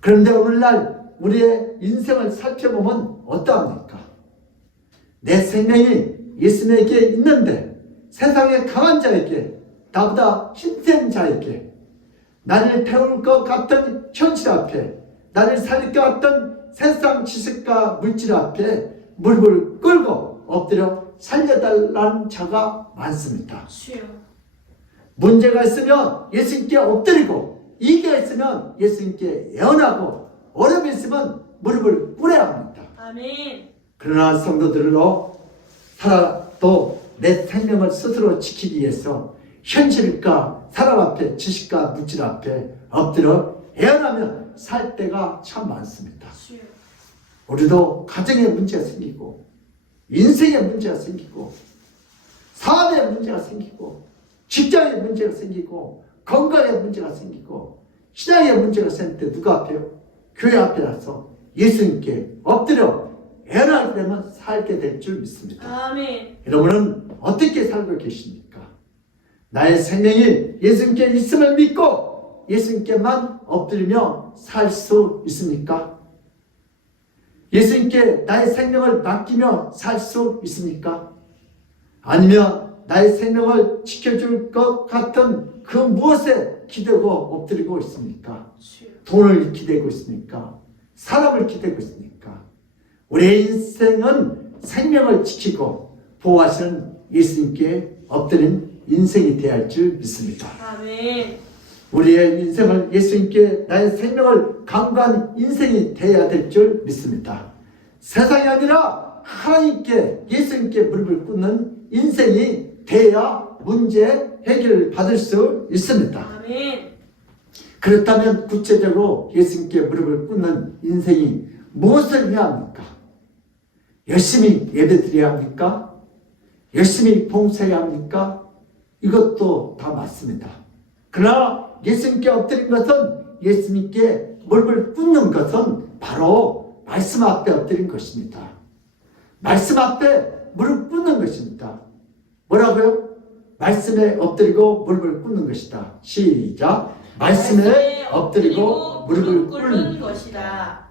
그런데 오늘날 우리의 인생을 살펴보면 어떠합니까? 내 생명이 예수님에게 있는데 세상의 강한 자에게 나보다 힘센 자에게 나를 태울 것 같은 현실 앞에 나를 살릴 것 같은 세상 지식과 물질 앞에 무릎을 꿇고 엎드려 살려달라는 자가 많습니다. 주여. 문제가 있으면 예수님께 엎드리고 이게 있으면 예수님께 애원하고 어려움이 있으면 무릎을 꿇어야 합니다. 아멘. 그러나 성도들로 살아도 내 생명을 스스로 지키기 위해서 현실과 사람 앞에 지식과 물질 앞에 엎드려 애원하며 살 때가 참 많습니다. 주여. 우리도 가정에 문제가 생기고 인생에 문제가 생기고 사업에 문제가 생기고 직장에 문제가 생기고 건강에 문제가 생기고 신앙에 문제가 생길 때 누가 앞에요? 교회 앞에 나서 예수님께 엎드려 애원하게 되면 살게 될 줄 믿습니다. 아멘. 여러분은 어떻게 살고 계십니까? 나의 생명이 예수님께 있음을 믿고 예수님께만 엎드리며 살 수 있습니까? 예수님께 나의 생명을 맡기며 살 수 있습니까? 아니면 나의 생명을 지켜줄 것 같은 그 무엇에 기대고 엎드리고 있습니까? 주여. 돈을 기대고 있습니까? 사람을 기대고 있습니까? 우리의 인생은 생명을 지키고 보호하시는 예수님께 엎드린 인생이 되어야 할 줄 믿습니다. 아멘. 우리의 인생을 예수님께 나의 생명을 강구한 인생이 되어야 될 줄 믿습니다. 세상이 아니라 하나님께 예수님께 무릎을 꿇는 인생이 되어야 문제 해결을 받을 수 있습니다. 아멘. 그렇다면 구체적으로 예수님께 무릎을 꿇는 인생이 무엇을 해야 합니까? 열심히 예배드려야 합니까? 열심히 봉사해야 합니까? 이것도 다 맞습니다. 그러나 예수님께 엎드린 것은 예수님께 무릎을 꿇는 것은 바로 말씀 앞에 엎드린 것입니다. 말씀 앞에 무릎 꿇는 것입니다. 뭐라고요? 말씀에 엎드리고 무릎을 꿇는 것이다. 시작. 말씀에 엎드리고 무릎을 꿇는 것이다.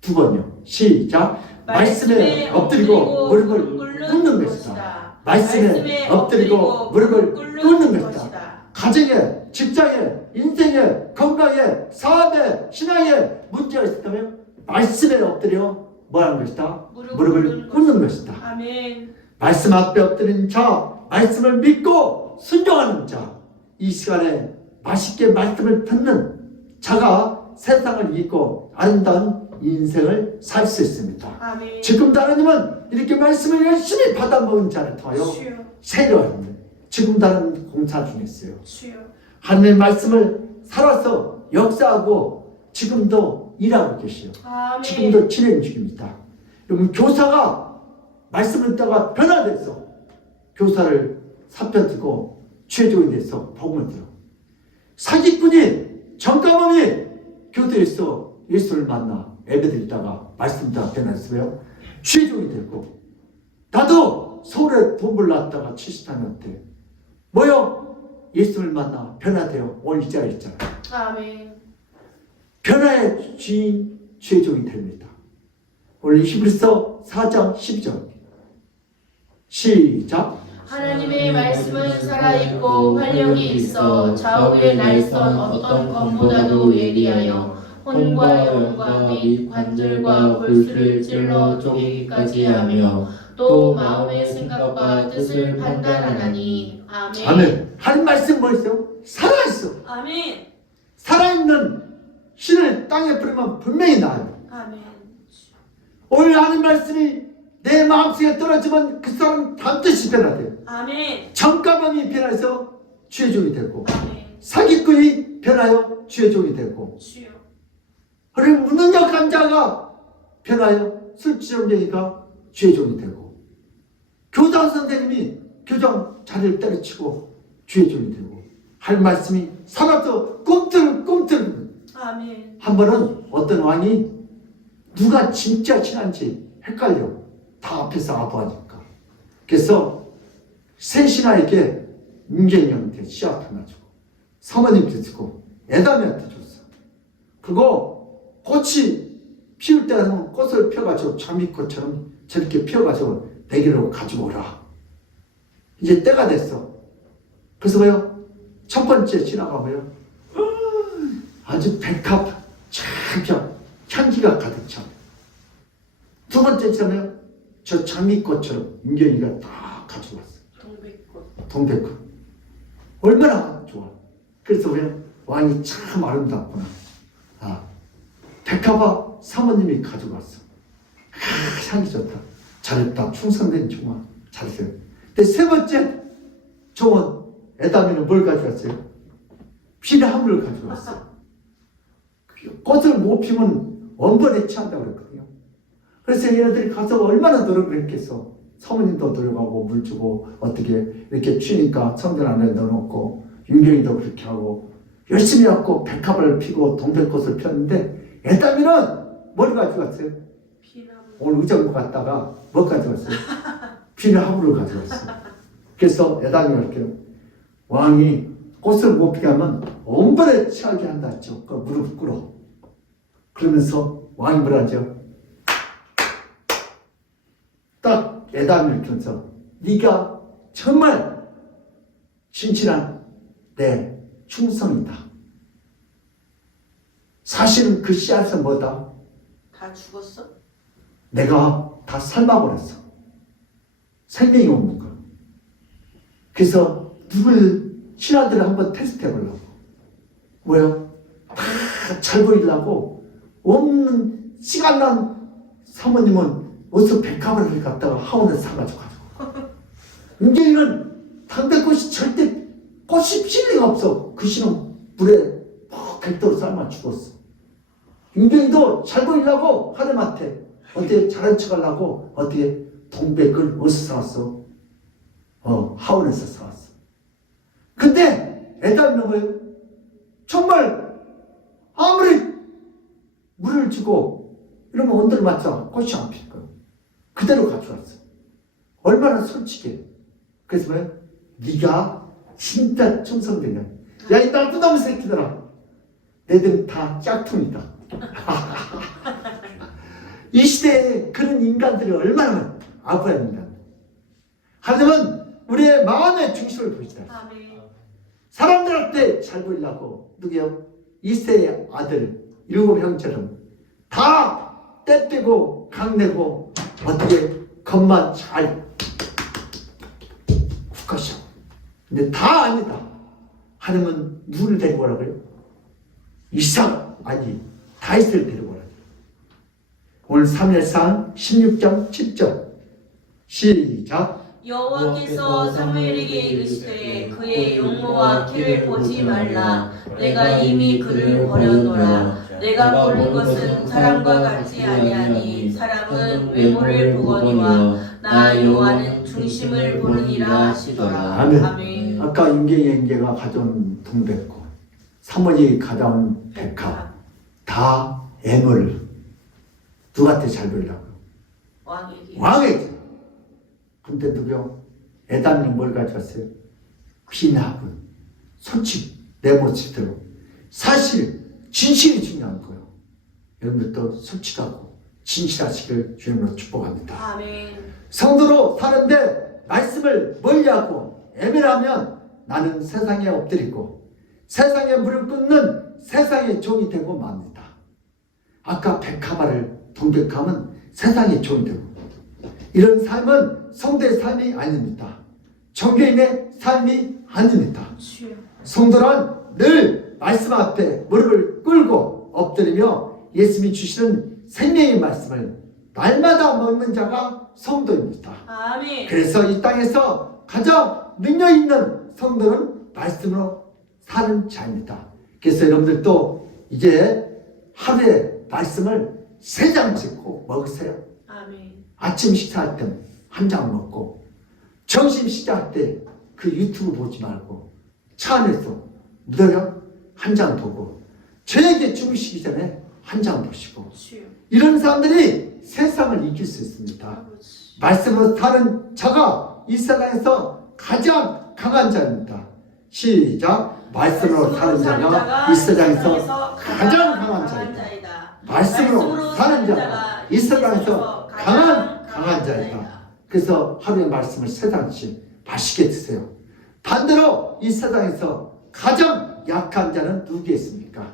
두 번요. 시작. 말씀에 엎드리고 무릎을 꿇는 것이다. 말씀에 엎드리고 무릎을 꿇는 것이다. 가정에, 직장에, 인생에, 건강에, 사업에, 신앙에 문제가 있다면 말씀에 엎드려 뭐하는 것이다? 무릎을 꿇는 것이다. 아멘. 말씀 앞에 엎드린 자, 말씀을 믿고 순종하는 자, 이 시간에 맛있게 말씀을 듣는 자가 세상을 이기고 아름다운 인생을 살 수 있습니다. 아멘. 지금도 하나님은 이렇게 말씀을 열심히 받아먹은 자를 통하여 주여. 세례하는 지금도 하나님 공사 중에 있어요. 주여. 하나님의 말씀을 살아서 역사하고 지금도 일하고 계시요. 아멘. 지금도 진행 중입니다. 여러분 교사가 말씀을 듣다가 변화돼서 교사를 사표 듣고 최종이 돼서 복음을 들어. 사기꾼이 정가범이 교대에서 예수를 만나 예배드리다가 말씀 듣다가 변화했어요. 최종이 되고 나도 서울에 돈 벌렀다가 70년 때 뭐요? 예수를 만나 변화되어 오늘 이 자리에 있잖아요. 아멘. 변화의 주인 최종이 됩니다. 오늘 히브리서 4장 12절 시작. 하나님의 말씀은 살아있고 활력이 있어 좌우의 날선 어떤 검보다도 예리하여 혼과 영과 및 관절과 골수를 찔러 쪼개기까지 하며 또 마음의 생각과 뜻을 판단하나니. 아멘. 아멘. 하나님 말씀 뭐 있어요? 살아있어. 아멘. 살아있는 신을 땅에 뿌리면 분명히 나요. 아멘. 오늘 하나님 말씀이 내 마음속에 떨어지면 그 사람 반드시 변화돼요. 아멘. 정가범이 변해서 주의 종이 되고 아멘. 사기꾼이 변하여 주의 종이 되고 주여. 그리고 무능력한 자가 변하여 술주정뱅이가 주의 종이 되고 교장 선생님이 교장 자리를 때려치고 주의 종이 되고 할 말씀이 살아서 꿈틀꿈틀. 아멘. 한 번은 어떤 왕이 누가 진짜 친한지 헷갈려. 다 앞에서 아부하니까. 그래서 세 신하에게 문경이한테 씨앗 하나 주고 사모님께 주고 에다미한테 줬어. 그거 꽃이 피울 때는 꽃을 펴가지고 장미꽃처럼 저렇게 펴가지고 내게로 가지고 오라. 이제 때가 됐어. 그래서 뭐요? 첫 번째 신하가 뭐요? 아주 백합 참 향기가 가득 차. 두 번째 신하면 저 장미꽃처럼 윤경이가 다 가져왔어. 동백꽃. 동백꽃. 얼마나 좋아. 그래서 그냥 왕이 참 아름답구나. 아, 백합아 사모님이 가져갔어. 아, 향이 좋다. 잘했다. 충성된 종아. 잘했어요. 근데 세 번째 종은 에다미는 뭘 가져갔어요? 피나물을 가져갔어. 꽃을 못 피면 원본에 취한다고 그랬거든요. 그래서 얘네들이 가서 얼마나 노력을 했겠어. 사모님도 노력하고 물 주고 어떻게 이렇게 취니까 성전 안에 넣어놓고 윤경이도 그렇게 하고 열심히 갖고 백합을 피고 동백꽃을 폈는데 에다미는 뭘 가져갔어요? 피나물. 오늘 의정부 갔다가 뭐 가져갔어요? 피나물을 가져갔어요. 그래서 에다미가 이렇게 왕이 꽃을 못 피게 하면 엄벌에 취하게 한다 했죠. 그 무릎 꿇어. 그러면서 왕이 뭐라 하죠? 딱 에다미를 켜서 네가 정말 신실한 내 충성이다. 사실은 그 씨앗은 뭐다? 다 죽었어? 내가 다 삶아버렸어. 생명이 없는 거. 그래서 누굴 신하들을 한번 테스트해 보려고. 뭐요? 다 잘 보이려고 없는 시간 난 사모님은 어디서 백합을 갖다가 하원에서 사가지고 가지고. 윤경이는 담배꽃이 절대 꽃이 필 리가 없어. 그 신은 물에 푹 백도로 삶아 죽었어. 윤경이도 잘 보이려고 하나님한테 어떻게 잘한 척 하려고 어떻게 동백을 어디서 사왔어? 하원에서 사왔어. 근데 에다미는 뭐예요? 정말 아무리 물을 주고 이러면 온도를 맞춰 꽃이 안 필 거예요. 그대로 가져왔어. 얼마나 솔직해. 그래서 뭐예요? 네가 진짜 충성되냐. 야, 이 나쁜 놈의 새끼들아. 내들 다 짝퉁이다. 이 시대에 그런 인간들이 얼마나 아부한 인간. 하지만 우리의 마음의 중심을 보시다. 아멘. 사람들한테 잘 보이려고 누구요? 이세의 아들 일곱 형처럼 다 때 빼고 강내고 어떻게 겉만 잘 국가셔. 근데 다 아니다. 하나님은 누구를 데리고 오라고요? 이삭 아니 다윗을 데리고 오라고요. 오늘 사무엘상 16장 10절 시작. 여호와께서 사무엘에게 이르시되 그의 용모와 키를 보지 말라. 내가 이미 그를 버려놓으라. 내가 보는 것은 사람과 같지 아니하니 사람은 외모를 보거니와 나 여호와는 중심을 보느니라 하시더라. 아멘. 아멘. 아까 임계가 가져온 동백꽃, 사모니 가져온 백합, 다 애물. 누구한테 잘 보이려고? 왕에게. 왕에게. 근데 누구요? 에단은 뭘 가져왔어요? 귀나군, 솔직, 내 모습대로. 사실, 진실이 중요한 거예요. 여러분들도 솔직하고 진실하시길 주님으로 축복합니다. 아멘. 성도로 사는데 말씀을 멀리하고 애매하면 나는 세상에 엎드리고 세상에 무릎 꿇는 세상의 종이 되고 맙니다. 아까 백합화를 동백함은 세상의 종이 되고, 이런 삶은 성도의 삶이 아닙니다. 종교인의 삶이 아닙니다. 주여. 성도란 늘 말씀 앞에 무릎을 꿇고 엎드리며 예수님이 주시는 생명의 말씀을 날마다 먹는 자가 성도입니다. 아멘. 그래서 이 땅에서 가장 능력 있는 성도는 말씀으로 사는 자입니다. 그래서 여러분들도 이제 하루에 말씀을 3장씩 꼭 먹으세요. 아멘. 아침 식사할 때 한 장 먹고, 점심 식사할 때 그 유튜브 보지 말고 차 안에서 무더려 한 장 보고, 저녁에 주무시기 전에 한 장 보시고, 주여. 이런 사람들이 세상을 이길 수 있습니다. 아버지. 말씀으로 사는 자가 이 세상에서 가장 강한 자입니다. 시작. 말씀으로 사는 자가 이 세상에서 가장 강한 자이다. 말씀으로 사는 자가 이 세상에서 강한 자이다. 그래서 하루에 말씀을 3장씩 맛있게 드세요. 반대로 이 세상에서 가장 약한 자는 누구겠습니까?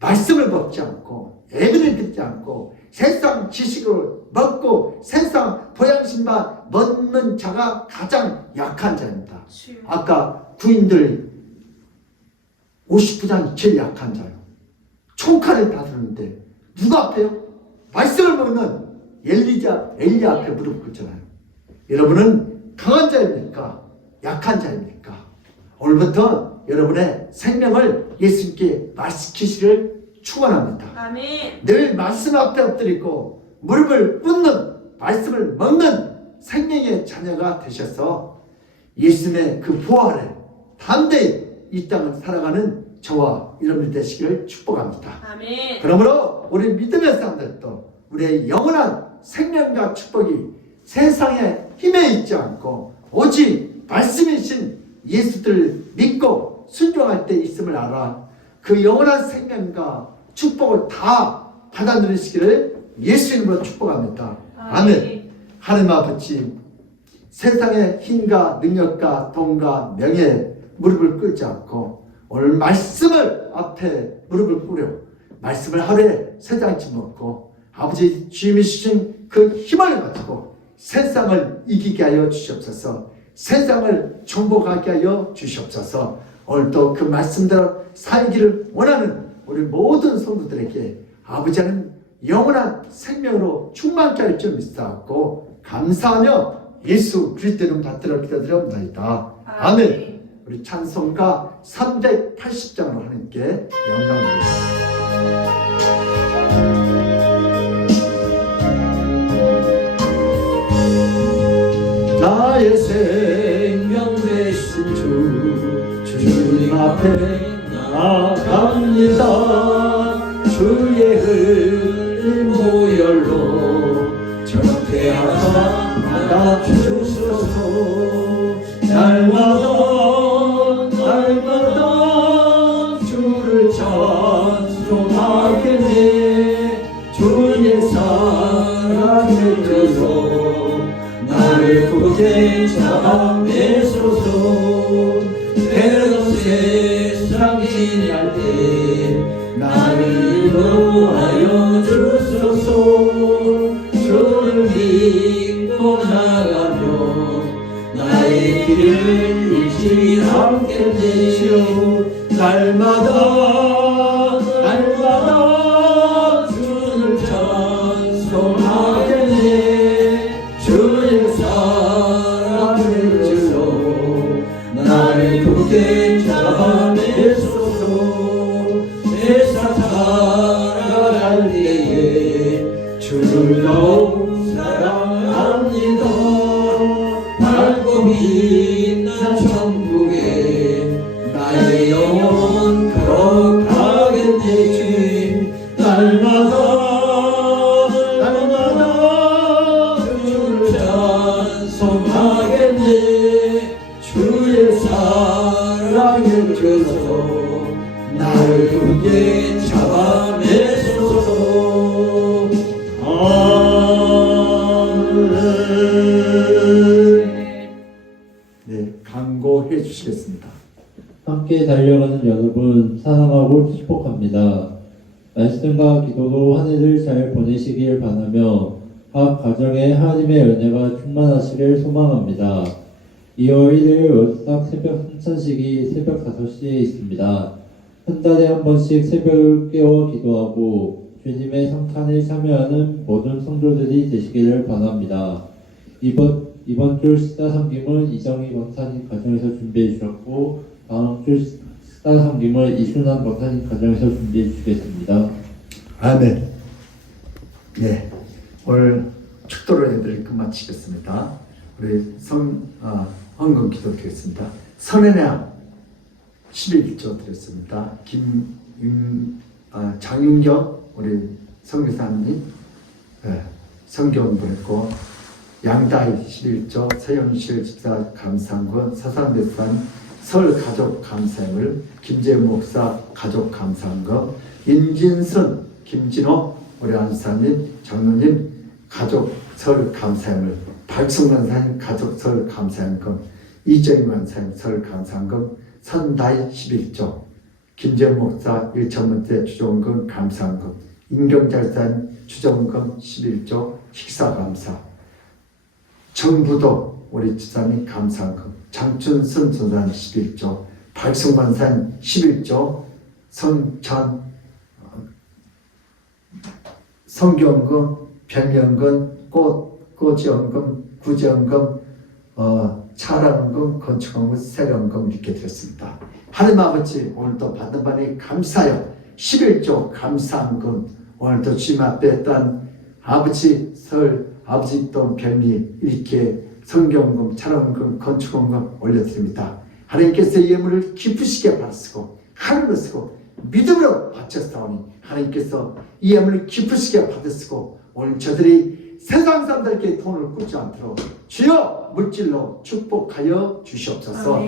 말씀을 먹지 않고 애비를 듣지 않고 세상 지식을 먹고 세상 보양심만 먹는 자가 가장 약한 자입니다. 주여. 아까 구인들 59장이 제일 약한 자예요. 총칼을 다스리는데 누가 앞에요? 말씀을 먹는 엘리야 앞에 무릎 꿇잖아요. 여러분은 강한 자입니까? 약한 자입니까? 오늘부터 여러분의 생명을 예수님께 말씀하시기를 축원합니다. 아멘. 늘 말씀 앞에 엎드리고 무릎을 꿇는, 말씀을 먹는 생명의 자녀가 되셔서 예수님의 그 부활에 담대히 이 땅을 살아가는 저와 여러분이 되시기를 축복합니다. 아멘. 그러므로 우리 믿음의 사람들도 우리의 영원한 생명과 축복이 세상의 힘에 있지 않고 오직 말씀이신 예수를 믿고 순종할 때 있음을 알아 그 영원한 생명과 축복을 다 받아 누리시기를 예수 이름으로 축복합니다. 아멘. 하나님 아버지, 세상의 힘과 능력과 돈과 명예에 무릎을 꿇지 않고 오늘 말씀을 앞에 무릎을 꿇어 말씀을 하루에 3장씩 먹고 아버지 주님이 주신 그 힘을 가지고 세상을 이기게 하여 주시옵소서. 세상을 정복하게 하여 주시옵소서. 오늘도 그 말씀대로 살기를 원하는 우리 모든 성도들에게 아버지는 영원한 생명으로 충만케 할 줄 믿사옵고 감사하며 예수 그리스도 이름 받들어 기도드립니다. 아멘. 우리 찬송가 380장으로 하나님께 영광을 드립니다. 나의 생명 되신 주님 앞에 나갑니다. 주의 흘린 보혈로 정죄하사 받아주소서. 날마다 주를 찬송하겠네. 주의 사랑의 뜻으로 나를 구제자 되소서. 때로 세상 지날 때 나를 인도하여 주소서. 주를 믿고 나가며 나의 길을 잃지 않겠네요. 날마다 주를 찬송하겠네. 굳게 잡아내소서. 세상 살아갈 때에 주를 더욱 사랑합니다. 밝고 빛난 천국에 나의 영혼 걸어가겠네. 날마다 주를 찬송하겠네. 주의 사랑을 줘서 나를 굳게 잡아내소서. 네, 강고해 주시겠습니다. 함께 달려가는 여러분 사랑하고 축복합니다. 말씀과 기도로 한 해를 잘 보내시길 바라며 각 가정에 하나님의 은혜가 충만하시길 소망합니다. 2월 1일 월삭 새벽 성찬식이 새벽 5시에 있습니다. 한 달에 한 번씩 새벽을 깨워 기도하고 주님의 성찬에 참여하는 모든 성도들이 되시기를 바랍니다. 이번 주 식사 섬김은 이정희 권사님 가정에서 준비해 주셨고 다음 주 식사 섬김을 이순환 권사님 가정에서 준비해 주시겠습니다. 아멘. 네, 오늘 축도를 해드릴 끝마치겠습니다. 우리 헌금 기도 드리겠습니다. 선혜나 11조 드렸습니다. 장윤경 우리 성교사님 성경 보냈고, 양다희 11조, 서영실 집사 감사한권, 서산대산 설 가족 감사임을, 김재훈 목사 가족 감사한권, 인진선 김진호 우리 안사님 장로님 가족 설 감사임을, 박성만 사님 가족 설 감사한권, 이정희 원사님 설 감사한권, 선다희 11조, 김재훈 목사 1천문대 주정금 감사한권, 임경잘사님 주정금 11조 식사 감사, 정부도 우리 집사님 감사한권, 장춘선 전사님 11조, 박성만사님 11조, 성찬 성경금, 별명금, 꽃지원금, 구제원금, 차량금, 건축원금, 세령금 이렇게 드렸습니다. 하나님 아버지, 오늘도 받은 바니 감사하여 11조 감사한금, 오늘도 주님 앞에 딴 아버지 아버지 또 별미 이렇게 성경금, 차량금, 건축원금 올려드립니다. 하나님께서 이 예물을 기쁘시게 받으시고 하늘로 쓰고 믿음으로 바쳤사오니 하나님께서 이 예물을 기쁘시게 받으시고 오늘 저들이 세상 사람들에게 돈을 꾸지 않도록 주여 물질로 축복하여 주시옵소서.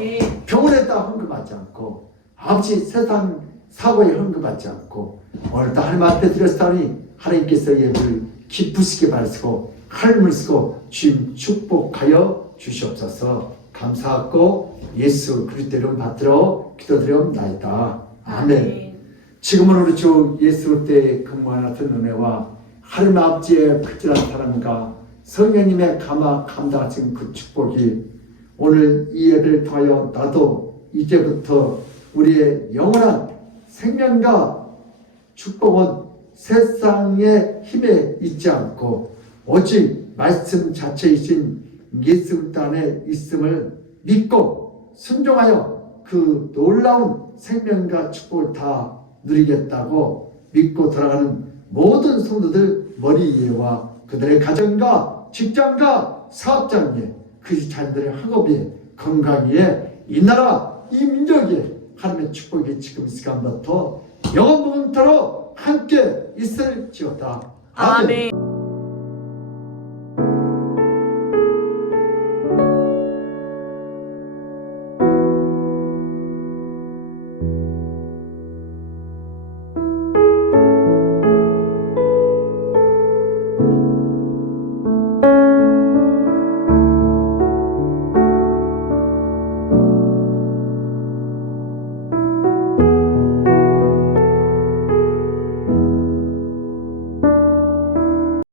병원에다 헌금하지 않고 아버지 세상 사고에 헌금하지 않고 오늘도 하나님 앞에 드렸사오니 하나님께서 예물을 기쁘시게 받으시고 하늘을 쓰고 주님 축복하여 주시옵소서. 감사하고 예수 그리스도 이름 받들어 기도드리옵나이다. 아멘. 지금은 우리 주 예수 때 근무하는 은혜와 하나님 아버지의 극진한 사랑과 성령님의 감당하신 그 축복이 오늘 이 예배를 통하여 나도 이제부터 우리의 영원한 생명과 축복은 세상의 힘에 있지 않고 오직 말씀 자체이신 예수 안에 있음을 믿고 순종하여 그 놀라운 생명과 축복을 다 누리겠다고 믿고 돌아가는 모든 성도들 머리 위에와 그들의 가정과 직장과 사업장에 그 자녀들의 학업에 건강에 이 나라 이 민족에 하나님의 축복이 지금 이 시간부터 영원부터 함께 있을지어다. 아멘.